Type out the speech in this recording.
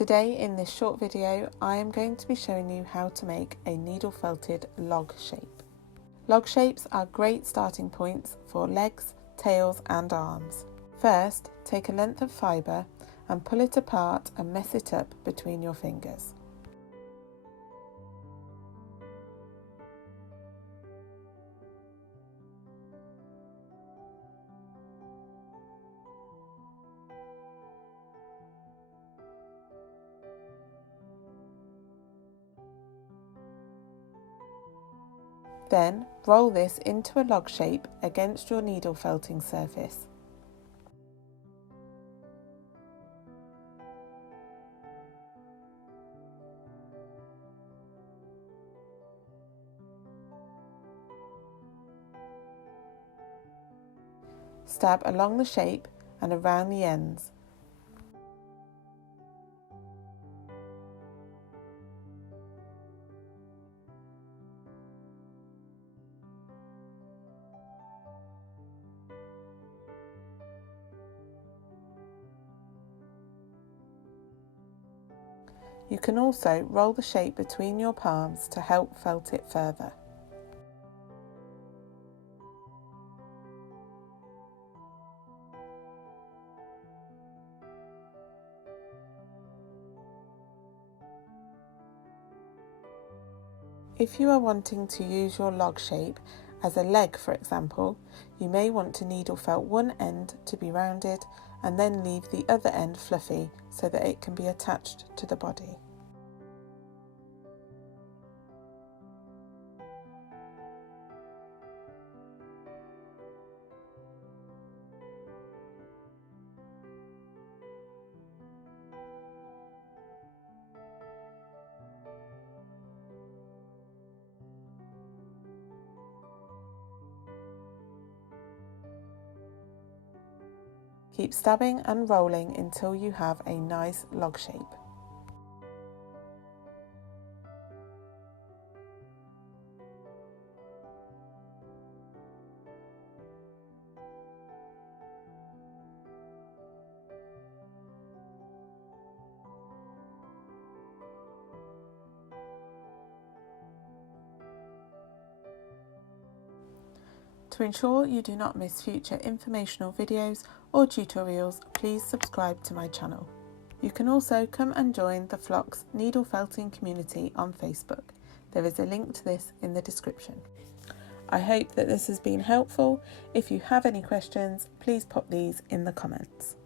Today in this short video I am going to be showing you how to make a needle felted log shape. Log shapes are great starting points for legs, tails and arms. First, take a length of fibre and pull it apart and mess it up between your fingers. Then roll this into a log shape against your needle felting surface. Stab along the shape and around the ends. You can also roll the shape between your palms to help felt it further. If you are wanting to use your log shape as a leg, for example, you may want to needle felt one end to be rounded and then leave the other end fluffy so that it can be attached to the body. Keep stabbing and rolling until you have a nice log shape. To ensure you do not miss future informational videos or tutorials, please subscribe to my channel. You can also come and join the Flock's needle felting community on Facebook. There is a link to this in the description. I hope that this has been helpful. If you have any questions, please pop these in the comments.